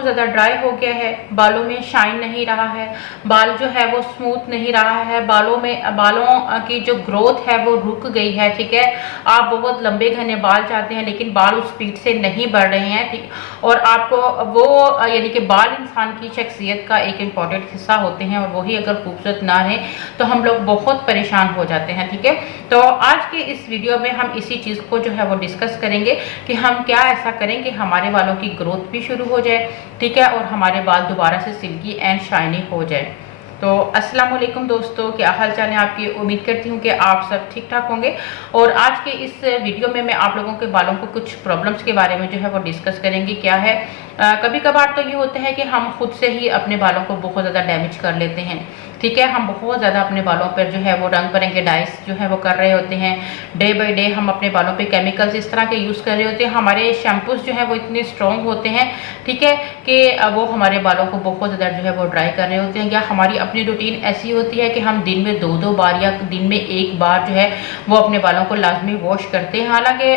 बहुत ज़्यादा ड्राई हो गया है, बालों में शाइन नहीं रहा है, बाल जो है वो स्मूथ नहीं रहा है, बालों की जो ग्रोथ है वो रुक गई है, ठीक है। आप बहुत लंबे घने बाल चाहते हैं लेकिन बाल उस स्पीड से नहीं बढ़ रहे हैं, ठीक। और आपको वो यानी कि बाल इंसान की शख्सियत का एक इम्पॉर्टेंट हिस्सा होते हैं और वही अगर खूबसूरत ना रहे तो हम लोग बहुत परेशान हो जाते हैं, ठीक है। तो आज के इस वीडियो में हम इसी चीज़ को जो है वो डिस्कस करेंगे कि हम क्या ऐसा करें कि हमारे बालों की ग्रोथ भी शुरू हो जाए, ठीक है, और हमारे बाल दोबारा से सिल्की एंड शाइनी हो जाए। तो अस्सलाम वालेकुम दोस्तों, क्या हाल चाल है आपकी। उम्मीद करती हूँ कि आप सब ठीक ठाक होंगे। और आज के इस वीडियो में मैं आप लोगों के बालों को कुछ प्रॉब्लम्स के बारे में जो है वो डिस्कस करेंगे। क्या है, कभी कभार तो ये होता है कि हम खुद से ही अपने बालों को बहुत ज़्यादा डैमेज कर लेते हैं, ठीक है। हम बहुत ज़्यादा अपने बालों पर जो है वो रंग बिरंगे डाइस जो है वो कर रहे होते हैं। डे बाई डे हम अपने बालों पे केमिकल्स इस तरह के यूज़ कर रहे होते हैं। हमारे शैम्पूज जो है वो इतने स्ट्रॉन्ग होते हैं, ठीक है, कि वो हमारे बालों को बहुत ज़्यादा जो है वो ड्राई कर रहे होते हैं। या हमारी अपनी रूटीन ऐसी होती है कि हम दिन में दो बार या दिन में एक बार जो है वो अपने बालों को लाजमी वॉश करते हैं। हालांकि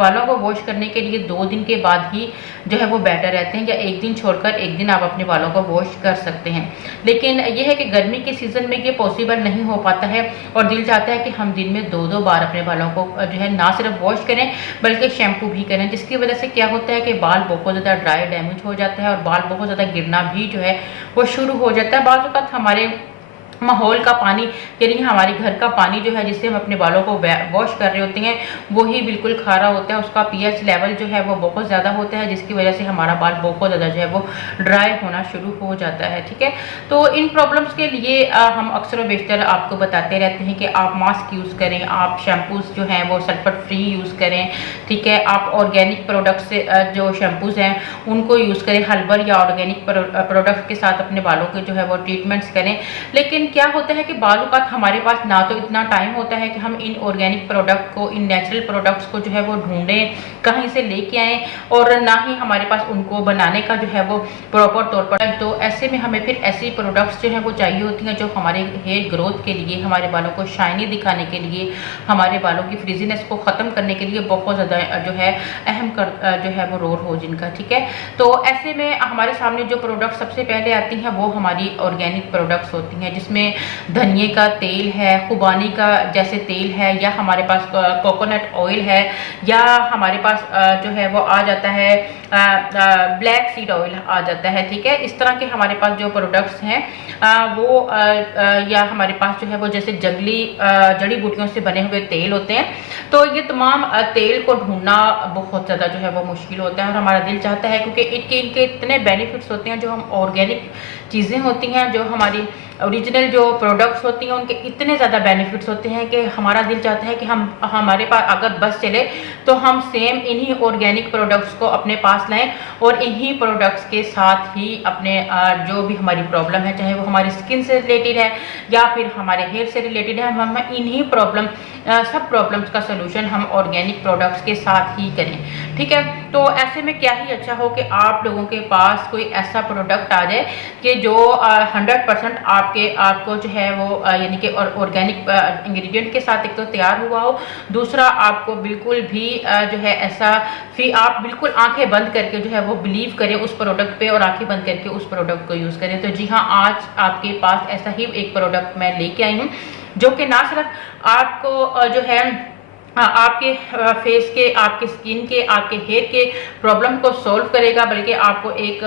बालों को वॉश करने के लिए 2 दिन के बाद ही जो है वो बेटर रहते हैं, या एक दिन छोड़कर एक दिन आप अपने बालों को वॉश कर सकते हैं। लेकिन ये है कि गर्मी के सीज़न में ये पॉसिबल नहीं हो पाता है और दिल चाहता है कि हम दिन में 2 बार अपने बालों को जो है ना सिर्फ वॉश करें बल्कि शैम्पू भी करें, जिसकी वजह से क्या होता है कि बाल बहुत ज़्यादा ड्राई डैमेज हो जाता है और बाल बहुत ज़्यादा गिरना भी जो है वो शुरू हो जाता है। बाज़ वक़्त हमारे माहौल का पानी यानी हमारे घर का पानी जो है जिससे हम अपने बालों को वॉश कर रहे होते हैं वही बिल्कुल खारा होता है, उसका पीएच लेवल जो है वो बहुत ज़्यादा होता है, जिसकी वजह से हमारा बाल बहुत ज़्यादा जो है वो ड्राई होना शुरू हो जाता है, ठीक है। तो इन प्रॉब्लम्स के लिए हम अक्सर व बेशतर आपको बताते रहते हैं कि आप मास्क यूज़ करें, आप शैम्पूज़ जो हैं वो सल्फेट फ्री यूज़ करें, ठीक है। आप ऑर्गेनिक प्रोडक्ट्स से जो शैम्पूज़ हैं उनको यूज़ करें, हर्बल या ऑर्गेनिक प्रोडक्ट के साथ अपने बालों के जो है वो ट्रीटमेंट्स करें। लेकिन क्या होता है कि बालों का हमारे पास ना तो इतना टाइम होता है कि हम इन ऑर्गेनिक प्रोडक्ट को, इन नेचुरल प्रोडक्ट्स को जो है वो ढूंढें, कहीं से लेके आएँ, और ना ही हमारे पास उनको बनाने का जो है वो प्रॉपर तौर पर। तो ऐसे में हमें फिर ऐसी प्रोडक्ट्स जो है वो चाहिए होती हैं जो हमारे हेयर ग्रोथ के लिए, हमारे बालों को शाइनी दिखाने के लिए, हमारे बालों की फ्रिजीनेस को ख़त्म करने के लिए बहुत ज़्यादा जो है अहम जो है वो रोल हो जिनका, ठीक है। तो ऐसे में हमारे सामने जो प्रोडक्ट सबसे पहले आती हैं वो हमारी ऑर्गेनिक प्रोडक्ट्स होती हैं, जिसमें धनिए का तेल है, खुबानी का जैसे तेल है, या हमारे पास कोकोनट ऑयल है, या हमारे पास जो है वो आ जाता है ब्लैक सीड ऑयल आ जाता है, ठीक है। इस तरह के हमारे पास जो प्रोडक्ट्स हैं वो या हमारे पास जो है वो जैसे जंगली जड़ी बूटियों से बने हुए तेल होते हैं। तो ये तमाम तेल को ढूंढना बहुत ज़्यादा जो है वो मुश्किल होता है और हमारा दिल चाहता है, क्योंकि इनके इतने बेनिफिट्स होते हैं, जो हम ऑर्गेनिक चीज़ें होती हैं, जो हमारी ओरिजिनल जो प्रोडक्ट्स होती हैं उनके इतने ज़्यादा बेनिफिट्स होते हैं कि हमारा दिल चाहता है कि हमारे पास अगर बस चले तो हम सेम इन्हीं ऑर्गेनिक प्रोडक्ट्स को अपने पास लाएं और इन्हीं प्रोडक्ट्स के साथ ही अपने जो भी हमारी प्रॉब्लम है, चाहे वो हमारी स्किन से रिलेटेड है या फिर हमारे हेयर से रिलेटेड है, हम इन्हीं सब प्रॉब्लम्स का सोल्यूशन हम ऑर्गेनिक प्रोडक्ट्स के साथ ही करें, ठीक है। तो ऐसे में क्या ही अच्छा हो कि आप लोगों के पास कोई ऐसा प्रोडक्ट आ जाए कि जो 100% आपको जो है वो यानी कि ऑर्गेनिक इंग्रेडिएंट के साथ एक तो तैयार हुआ हो, दूसरा आपको बिल्कुल भी जो है ऐसा फिर आप बिल्कुल आंखें बंद करके जो है वो बिलीव करें उस प्रोडक्ट पे और आंखें बंद करके उस प्रोडक्ट को यूज़ करें। तो जी हाँ, आज आपके पास ऐसा ही एक प्रोडक्ट मैं लेके आई हूँ जो कि ना सिर्फ आपको जो है आपके फेस के, आपके स्किन के, आपके हेयर के प्रॉब्लम को सॉल्व करेगा, बल्कि आपको एक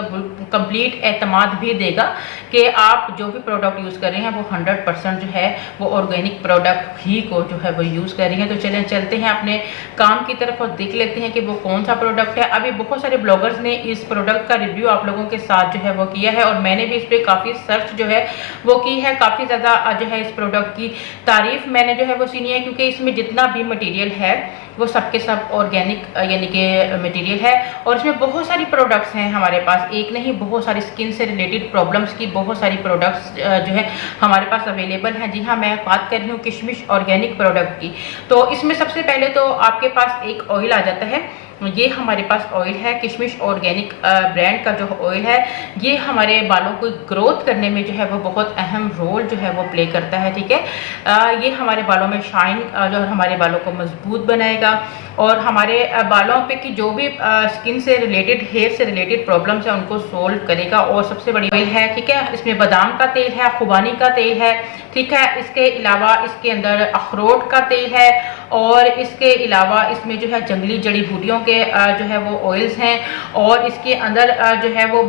कंप्लीट एतमाद भी देगा कि आप जो भी प्रोडक्ट यूज़ कर रहे हैं वो 100% जो है वो ऑर्गेनिक प्रोडक्ट ही को जो है वो यूज़ कर रही हैं। तो चलते हैं अपने काम की तरफ और देख लेते हैं कि वो कौन सा प्रोडक्ट है। अभी बहुत सारे ब्लॉगर्स ने इस प्रोडक्ट का रिव्यू आप लोगों के साथ जो है वो किया है और मैंने भी इस पर काफ़ी सर्च जो है वो की है, काफ़ी ज़्यादा जो है इस प्रोडक्ट की तारीफ मैंने जो है वो सुनी है, क्योंकि इसमें जितना भी मटीरियल है वो सबके सब ऑर्गेनिक यानी कि मटेरियल है और इसमें बहुत सारी प्रोडक्ट्स हैं हमारे पास, एक नहीं बहुत सारी स्किन से रिलेटेड प्रॉब्लम्स की बहुत सारी प्रोडक्ट्स जो है हमारे पास अवेलेबल हैं। जी हाँ, मैं बात कर रही हूँ किशमिश ऑर्गेनिक प्रोडक्ट की। तो इसमें सबसे पहले तो आपके पास एक ऑयल आ जाता है, ये हमारे पास ऑयल है किशमिश ऑर्गेनिक ब्रांड का जो ऑयल है, ये हमारे बालों को ग्रोथ करने में जो है वो बहुत अहम रोल जो है वो प्ले करता है, ठीक है। ये हमारे बालों में शाइन जो हमारे बालों को मजबूत बनाएगा, और हमारे बालों पे की जो भी स्किन से रिलेटेड, हेयर से रिलेटेड प्रॉब्लम्स है उनको सोल्व करेगा। और सबसे बड़ी ऑयल है, ठीक है, इसमें बादाम का तेल है, खुबानी का तेल है, ठीक है। इसके अलावा इसके अंदर अखरोट का तेल है और इसके अलावा इसमें जो है जंगली जड़ी बूटियों के जो है वो ऑयल्स हैं। और इसके अंदर जो है वो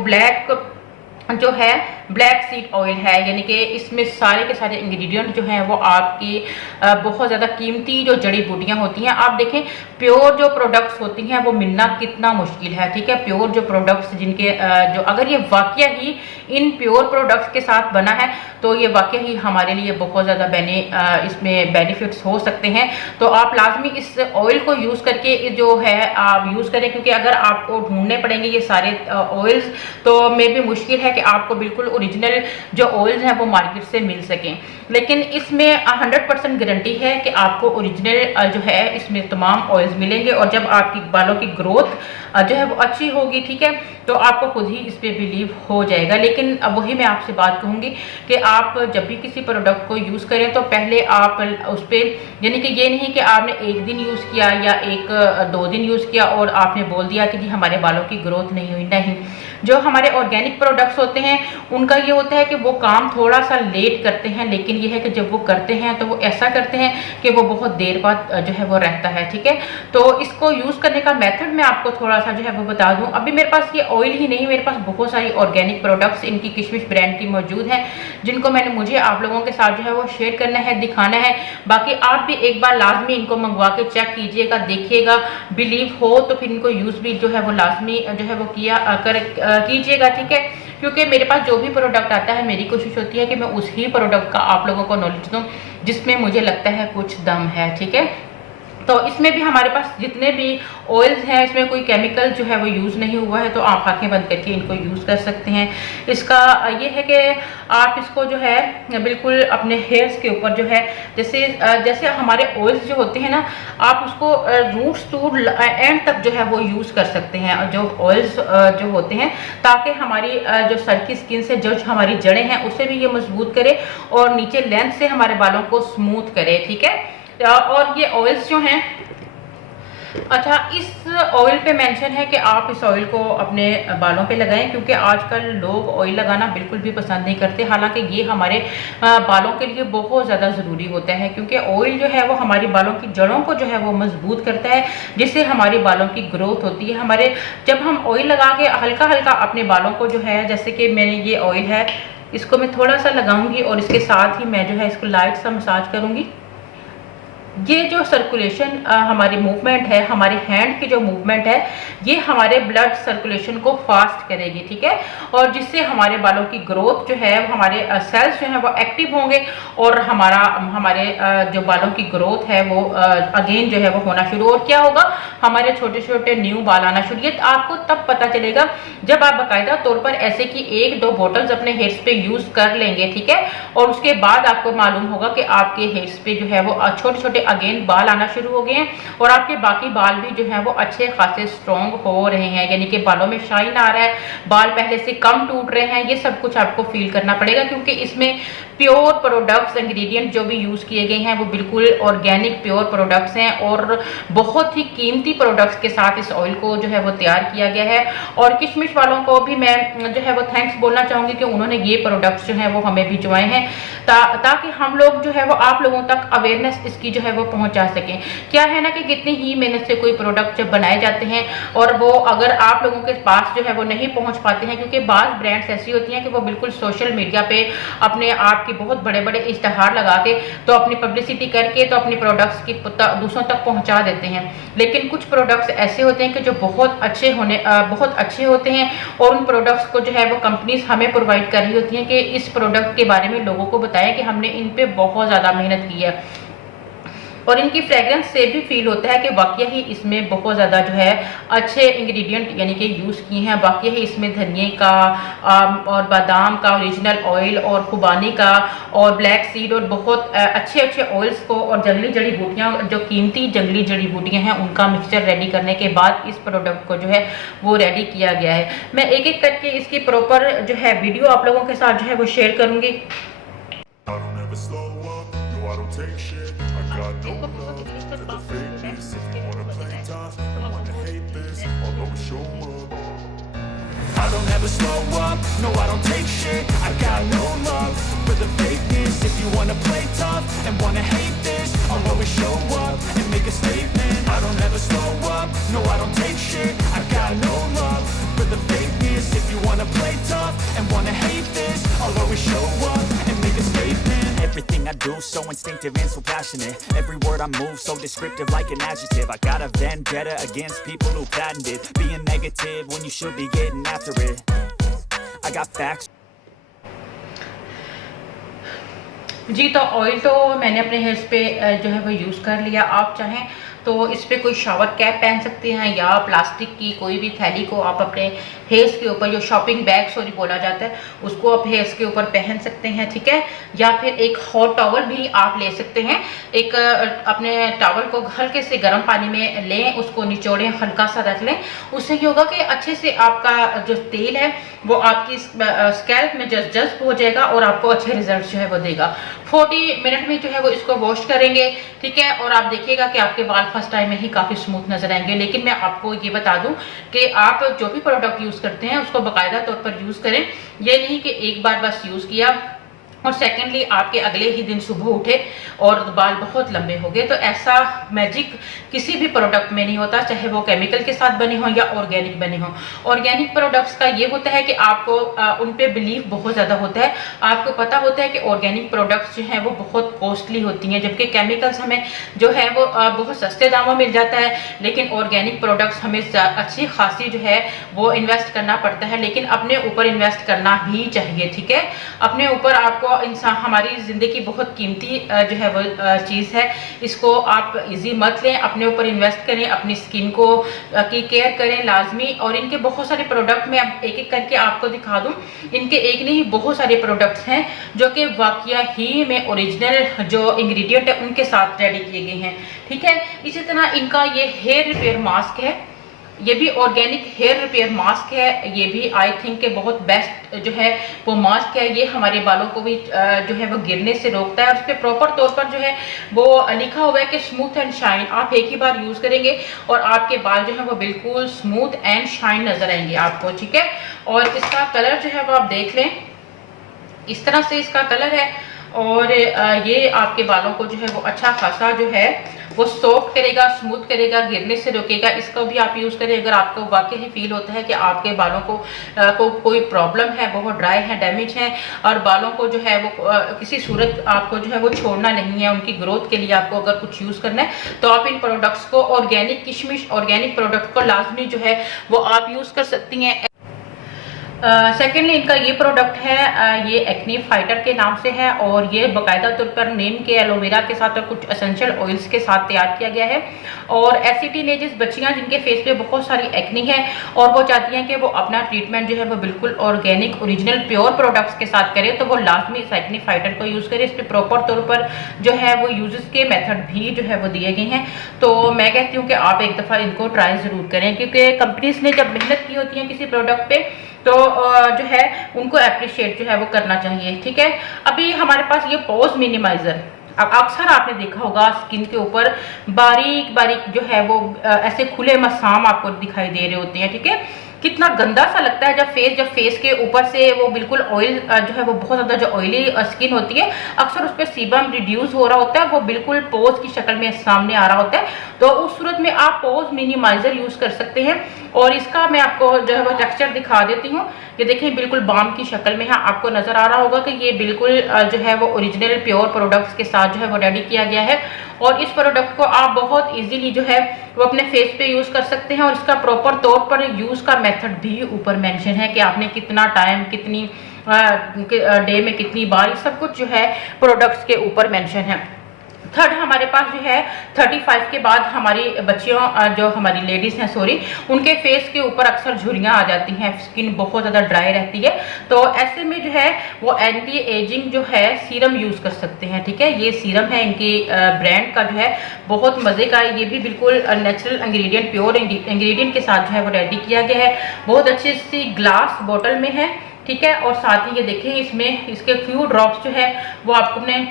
ब्लैक सीड ऑयल है, यानी कि इसमें सारे के सारे इंग्रेडिएंट जो हैं वो आपकी बहुत ज़्यादा कीमती जो जड़ी बूटियां होती हैं। आप देखें प्योर जो प्रोडक्ट्स होती हैं वो मिलना कितना मुश्किल है, ठीक है। प्योर जो प्रोडक्ट्स जिनके जो अगर ये वाकया ही इन प्योर प्रोडक्ट्स के साथ बना है तो ये वाकया ही हमारे लिए बहुत ज़्यादा इसमें बेनिफिट्स हो सकते हैं। तो आप लाजमी इस ऑयल को यूज़ करके जो है आप यूज़ करें, क्योंकि अगर आपको ढूंढने पड़ेंगे ये सारे ऑयल्स तो मे भी मुश्किल है कि आपको बिल्कुल ओरिजिनल जो ऑयल्स हैं वो मार्केट से मिल सकें। लेकिन इसमें 100% गारंटी है कि आपको ओरिजिनल जो है इसमें तमाम ऑयल्स मिलेंगे। और जब आपकी बालों की ग्रोथ जो है वो अच्छी होगी, ठीक है, तो आपको खुद ही इस पर बिलीव हो जाएगा। लेकिन अब वही मैं आपसे बात कहूँगी कि आप जब भी किसी प्रोडक्ट को यूज़ करें तो पहले आप उस पर, यानी कि ये नहीं कि आपने एक दिन यूज़ किया या 1-2 दिन यूज़ किया और आपने बोल दिया कि जी हमारे बालों की ग्रोथ नहीं हुई। नहीं, जो हमारे ऑर्गेनिक प्रोडक्ट्स होते हैं उनका ये होता है कि वो काम थोड़ा सा लेट करते हैं, लेकिन ये है कि जब वो करते हैं तो वो ऐसा करते हैं कि वो बहुत देर बाद जो है वो रहता है, ठीक है। तो इसको यूज़ करने का मेथड मैं आपको थोड़ा सा जो है वो बता दूं। अभी मेरे पास ये ऑयल ही नहीं, मेरे पास बहुत सारी ऑर्गेनिक प्रोडक्ट्स इनकी किशमिश ब्रांड की मौजूद हैं जिनको मुझे आप लोगों के साथ जो है वो शेयर करना है, दिखाना है। बाकी आप भी एक बार लाजमी इनको मंगवा के चेक कीजिएगा, देखिएगा, बिलीव हो तो फिर इनको यूज़ भी जो है वो लाजमी जो है वो कीजिएगा, ठीक है। क्योंकि मेरे पास जो भी प्रोडक्ट आता है मेरी कोशिश होती है कि मैं उसी प्रोडक्ट का आप लोगों को नॉलेज दूं जिसमें मुझे लगता है कुछ दम है, ठीक है। तो इसमें भी हमारे पास जितने भी ऑयल्स हैं इसमें कोई केमिकल जो है वो यूज़ नहीं हुआ है, तो आप आंखें बंद करके इनको यूज़ कर सकते हैं। इसका ये है कि आप इसको जो है बिल्कुल अपने हेयर्स के ऊपर जो है जैसे हमारे ऑयल्स जो होते हैं ना, आप उसको रूट्स टू एंड तक जो है वो यूज़ कर सकते हैं जो ऑयल्स जो होते हैं, ताकि हमारी जो सर की स्किन से जो हमारी जड़ें हैं उसे भी ये मजबूत करे और नीचे लेंथ से हमारे बालों को स्मूथ करे, ठीक है। और ये ऑयल्स जो हैं, अच्छा, इस ऑयल पे मेंशन है कि आप इस ऑयल को अपने बालों पे लगाएं, क्योंकि आजकल लोग ऑयल लगाना बिल्कुल भी पसंद नहीं करते। हालांकि ये हमारे बालों के लिए बहुत ज़्यादा ज़रूरी होता है, क्योंकि ऑयल जो है वो हमारी बालों की जड़ों को जो है वो मजबूत करता है, जिससे हमारी बालों की ग्रोथ होती है। जब हम ऑयल लगा के हल्का हल्का अपने बालों को जो है, जैसे कि मैंने ये ऑयल है इसको मैं थोड़ा सा लगाऊंगी और इसके साथ ही मैं जो है इसको लाइट सा मसाज करूंगी। ये जो सर्कुलेशन हमारी मूवमेंट है, हमारे हैंड की जो मूवमेंट है, ये हमारे ब्लड सर्कुलेशन को फास्ट करेगी, ठीक है। और जिससे हमारे बालों की ग्रोथ जो है, हमारे सेल्स जो है वो एक्टिव होंगे और हमारे जो बालों की ग्रोथ है वो अगेन जो है वो होना शुरू। और क्या होगा, हमारे छोटे छोटे न्यू बाल आना शुरू। ये आपको तब पता चलेगा जब आप बाकायदा तौर पर ऐसे कि 1-2 बॉटल्स अपने हेयर्स पे यूज कर लेंगे, ठीक है। और उसके बाद आपको मालूम होगा कि आपके हेयर्स पे जो है वो छोटे छोटे अगेन बाल आना शुरू हो गए हैं और आपके बाकी बाल भी जो है वो अच्छे खासे स्ट्रॉन्ग हो रहे हैं, यानी कि बालों में शाइन आ रहा है, बाल पहले से कम टूट रहे हैं। ये सब कुछ आपको फील करना पड़ेगा, क्योंकि इसमें प्योर प्रोडक्ट्स, इंग्रेडिएंट जो भी यूज किए गए हैं वो बिल्कुल ऑर्गेनिक प्योर प्रोडक्ट्स हैं और बहुत ही कीमती प्रोडक्ट्स के साथ इस ऑयल को जो है वो तैयार किया गया है। और किशमिश वालों को भी मैं जो है वो थैंक्स बोलना चाहूंगी कि उन्होंने ये प्रोडक्ट्स जो है वो हमें भिजवाए हैं ताकि हम लोग जो है वो आप लोगों तक अवेयरनेस इसकी जो है वो पहुंचा सकें। क्या है ना कि कितनी ही मेहनत से कोई प्रोडक्ट जब बनाए जाते हैं और वो अगर आप लोगों के पास जो है वो नहीं पहुंच पाते हैं, क्योंकि बाज़ ब्रांड्स ऐसी होती हैं कि वो बिल्कुल सोशल मीडिया पे अपने आप की बहुत बड़े बड़े इश्तहार लगा के तो अपनी पब्लिसिटी करके तो अपनी प्रोडक्ट्स की दूसरों तक पहुंचा देते हैं। लेकिन कुछ प्रोडक्ट्स ऐसे होते हैं कि जो बहुत अच्छे होते हैं और उन प्रोडक्ट्स को जो है वो कंपनीज हमें प्रोवाइड कर रही होती हैं कि इस प्रोडक्ट के बारे में लोगों को बताएं कि हमने इन पे बहुत ज़्यादा मेहनत की है। और इनकी फ्रेग्रेंस से भी फील होता है कि वाकई ही इसमें बहुत ज़्यादा जो है अच्छे इंग्रेडिएंट यानी कि यूज़ किए हैं। वाकई ही इसमें धनिए का और बादाम का ओरिजिनल ऑयल और खुबानी का और ब्लैक सीड और बहुत अच्छे अच्छे ऑयल्स को और जंगली जड़ी बूटियाँ, जो कीमती जंगली जड़ी बूटियाँ हैं, उनका मिक्सचर रेडी करने के बाद इस प्रोडक्ट को जो है वो रेडी किया गया है। मैं एक एक करके इसकी प्रॉपर जो है वीडियो आप लोगों के साथ जो है वो शेयर करूँगी। I don't take shit. I got no love for the fakeness. If you wanna play tough and wanna hate this, I'll always show up. I don't ever slow up, no I don't take shit. I got no love for the fakeness. If you wanna play tough and wanna hate this, I'll always show up and make a statement. I don't ever slow up, no I don't take shit. I got no love for the fakeness. If you wanna play tough and wanna hate this, I'll always show up and make a statement. Everything I do so instinctive and so passionate. Every word I move so descriptive like an adjective. I got a vendetta against people who patented being negative when you should be getting after it. I got facts. जी, तो oil तो मैंने अपने hairs पे जो है वो use कर लिया। आप चाहें तो इस पर कोई शावर कैप पहन सकते हैं या प्लास्टिक की कोई भी थैली को आप अपने हेयर्स के ऊपर, जो शॉपिंग बैग सॉरी बोला जाता है, उसको आप हेयर्स के ऊपर पहन सकते हैं, ठीक है। या फिर एक हॉट टॉवल भी आप ले सकते हैं। एक अपने टॉवल को हल्के से गर्म पानी में लें, उसको निचोड़ें, हल्का सा रख लें। उससे ये होगा कि अच्छे से आपका जो तेल है वो आपकी स्कैल्प में जज्ब हो जाएगा और आपको अच्छे रिजल्ट जो है वो देगा। 40 मिनट में जो है वो इसको वॉश करेंगे, ठीक है। और आप देखिएगा कि आपके बाल फर्स्ट टाइम में ही काफ़ी स्मूथ नजर आएंगे। लेकिन मैं आपको ये बता दूं कि आप जो भी प्रोडक्ट यूज़ करते हैं उसको बाकायदा तौर पर यूज़ करें। ये नहीं कि एक बार बस यूज़ किया और सेकेंडली आपके अगले ही दिन सुबह उठे और बाल बहुत लंबे हो गए। तो ऐसा मैजिक किसी भी प्रोडक्ट में नहीं होता, चाहे वो केमिकल के साथ बने हों या ऑर्गेनिक बने हों। ऑर्गेनिक प्रोडक्ट्स का ये होता है कि आपको उन पे बिलीव बहुत ज़्यादा होता है। आपको पता होता है कि ऑर्गेनिक प्रोडक्ट्स जो हैं वो बहुत कॉस्टली होती हैं, जबकि केमिकल्स हमें जो है वो बहुत सस्ते दामों में मिल जाता है। लेकिन ऑर्गेनिक प्रोडक्ट्स हमें अच्छी खासी जो है वो इन्वेस्ट करना पड़ता है, लेकिन अपने ऊपर इन्वेस्ट करना भी चाहिए, ठीक है। अपने ऊपर आपको इंसान, हमारी ज़िंदगी बहुत कीमती जो है वो चीज़ है, इसको आप इजी मत लें, अपने ऊपर इन्वेस्ट करें, अपनी स्किन को की केयर करें लाजमी। और इनके बहुत सारे प्रोडक्ट मैं अब एक एक करके आपको दिखा दूं। इनके एक नहीं बहुत सारे प्रोडक्ट्स हैं जो कि वाकया ही में ओरिजिनल जो इंग्रेडिएंट है उनके साथ रेडी किए गए हैं, ठीक है। इसी तरह इनका ये हेयर रिपेयर मास्क है, ये भी ऑर्गेनिक हेयर रिपेयर मास्क है। ये भी आई थिंक के बहुत बेस्ट जो है वो मास्क है। ये हमारे बालों को भी जो है वो गिरने से रोकता है और उस पर प्रॉपर तौर पर जो है वो लिखा हुआ है कि स्मूथ एंड शाइन। आप एक ही बार यूज़ करेंगे और आपके बाल जो है वो बिल्कुल स्मूथ एंड शाइन नज़र आएंगे आपको, ठीक है। और इसका कलर जो है वो आप देख लें, इस तरह से इसका कलर है। और ये आपके बालों को जो है वो अच्छा खासा जो है वो सॉफ्ट करेगा, स्मूथ करेगा, गिरने से रोकेगा। इसको भी आप यूज़ करें अगर आपको वाकई ही फील होता है कि आपके बालों को कोई प्रॉब्लम है, बहुत ड्राई है, डैमेज है और बालों को जो है वो किसी सूरत आपको जो है वो छोड़ना नहीं है, उनकी ग्रोथ के लिए आपको अगर कुछ यूज़ करना है तो आप इन प्रोडक्ट्स को, ऑर्गेनिक किशमिश ऑर्गेनिक प्रोडक्ट को लाजमी जो है वो आप यूज़ कर सकती हैं। सेकेंडली इनका ये प्रोडक्ट है, ये एक्ने फाइटर के नाम से है और ये बाकायदा तौर पर नीम के, एलोवेरा के साथ और कुछ एसेंशियल ऑयल्स के साथ तैयार किया गया है। और ऐसी टीनेजर्स बच्चियां जिनके फेस पे बहुत सारी एक्ने है और वो चाहती हैं कि वो अपना ट्रीटमेंट जो है वो बिल्कुल ऑर्गेनिक ओरिजिनल प्योर प्रोडक्ट्स के साथ करें, तो वो लाजमी इस एक्ने फाइटर को यूज़ करें। इस पर प्रॉपर तौर पर जो है वो यूजेस के मेथड भी जो है वो दिए गए हैं। तो मैं कहती हूँ कि आप एक दफ़ा इनको ट्राई ज़रूर करें, क्योंकि कंपनीज ने जब मेहनत की होती है किसी प्रोडक्ट पे तो जो है उनको अप्रिशिएट जो है वो करना चाहिए, ठीक है। अभी हमारे पास ये पोज मिनिमाइजर, अब अक्सर आपने देखा होगा स्किन के ऊपर बारीक बारीक जो है वो ऐसे खुले मसाम आपको दिखाई दे रहे होते हैं, ठीक है। कितना गंदा सा लगता है जब फेस के ऊपर से वो बिल्कुल ऑयल जो है वो बहुत ज़्यादा जो ऑयली स्किन होती है, अक्सर उस पर सीबम रिड्यूस हो रहा होता है, वो बिल्कुल पोज की शक्ल में सामने आ रहा होता है। तो उस सूरत में आप पोज मिनिमाइजर यूज़ कर सकते हैं। और इसका मैं आपको जो है वो टेक्सचर दिखा देती हूँ। ये देखिए बिल्कुल बाम की शक्ल में है, आपको नज़र आ रहा होगा कि ये बिल्कुल जो है वो ओरिजिनल प्योर प्रोडक्ट्स के साथ जो है वो रेडी किया गया है। और इस प्रोडक्ट को आप बहुत इजीली जो है वो अपने फेस पे यूज़ कर सकते हैं। और इसका प्रॉपर तौर पर यूज़ का मेथड भी ऊपर मेंशन है कि आपने कितना टाइम, कितनी डे में कितनी बार, सब कुछ जो है प्रोडक्ट्स के ऊपर मेंशन है। थर्ड हमारे पास जो है 35 के बाद हमारी बच्चियों जो हमारी लेडीज़ हैं सॉरी, उनके फेस के ऊपर अक्सर झुर्रियाँ आ जाती हैं, स्किन बहुत ज़्यादा ड्राई रहती है। तो ऐसे में जो है वो एंटी एजिंग जो है सीरम यूज़ कर सकते हैं, ठीक है। ये सीरम है इनकी ब्रांड का जो है बहुत मज़े का, ये भी बिल्कुल नेचुरल इंग्रेडिएंट, प्योर इंग्रेडिएंट के साथ जो है वो रेडी किया गया है। बहुत अच्छी सी ग्लास बॉटल में है, ठीक है। और साथ ही ये देखें इसमें इसके फ्यू ड्रॉप्स जो है वो आपको अपने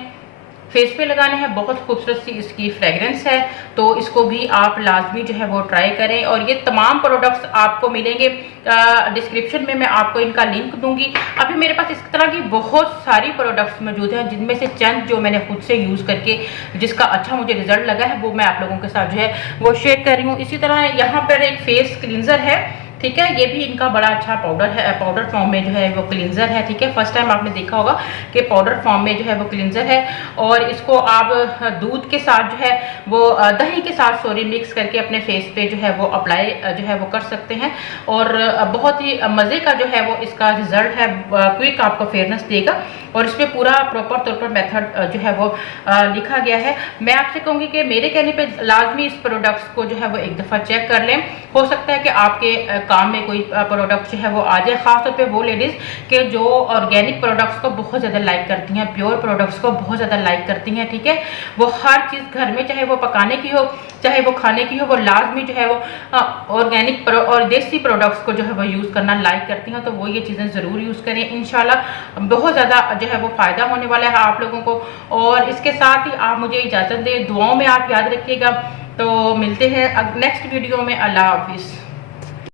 फेस पे लगाने हैं। बहुत खूबसूरत सी इसकी फ्रेगरेंस है, तो इसको भी आप लाजमी जो है वो ट्राई करें। और ये तमाम प्रोडक्ट्स आपको मिलेंगे डिस्क्रिप्शन में, मैं आपको इनका लिंक दूंगी। अभी मेरे पास इस तरह की बहुत सारी प्रोडक्ट्स मौजूद हैं, जिनमें से चंद जो मैंने खुद से यूज़ करके जिसका अच्छा मुझे रिजल्ट लगा है वो मैं आप लोगों के साथ जो है वो शेयर कर रही हूँ। इसी तरह यहाँ पर एक फेस क्लींजर है, ठीक है, ये भी इनका बड़ा अच्छा पाउडर है, पाउडर फॉर्म में जो है वो क्लींजर है, ठीक है। फर्स्ट टाइम आपने देखा होगा कि पाउडर फॉर्म में जो है वो क्लींजर है, और इसको आप दूध के साथ जो है वो दही के साथ सॉरी मिक्स करके अपने फेस पे जो है वो अप्लाई जो है वो कर सकते हैं, और बहुत ही मज़े का जो है वो इसका रिजल्ट है, क्विक आपको फेयरनेस देगा। और इस पर पूरा प्रॉपर तौर पर मेथड जो है वो लिखा गया है। मैं आपसे कहूँगी कि मेरे कहने पे लाजमी इस प्रोडक्ट्स को जो है वो एक दफ़ा चेक कर लें। हो सकता है कि आपके काम में कोई प्रोडक्ट जो है वो आ जाए, खासतौर पे वो लेडीज़ के जो ऑर्गेनिक प्रोडक्ट्स को बहुत ज़्यादा लाइक करती हैं, प्योर प्रोडक्ट्स को बहुत ज़्यादा लाइक करती हैं, ठीक है। वो हर चीज़ घर में, चाहे वो पकाने की हो चाहे वो खाने की हो, वो लाजमी जो है वो ऑर्गेनिक और देसी प्रोडक्ट्स को जो है वो यूज़ करना लाइक करती हैं। तो वो ये चीज़ें ज़रूर यूज़ करें, इंशाल्लाह बहुत ज़्यादा जो है वो फ़ायदा होने वाला है आप लोगों को। और इसके साथ ही आप मुझे इजाज़त दें, दुआओं में आप याद रखिएगा। तो मिलते हैं नेक्स्ट वीडियो में। अल्लाह हाफिज़।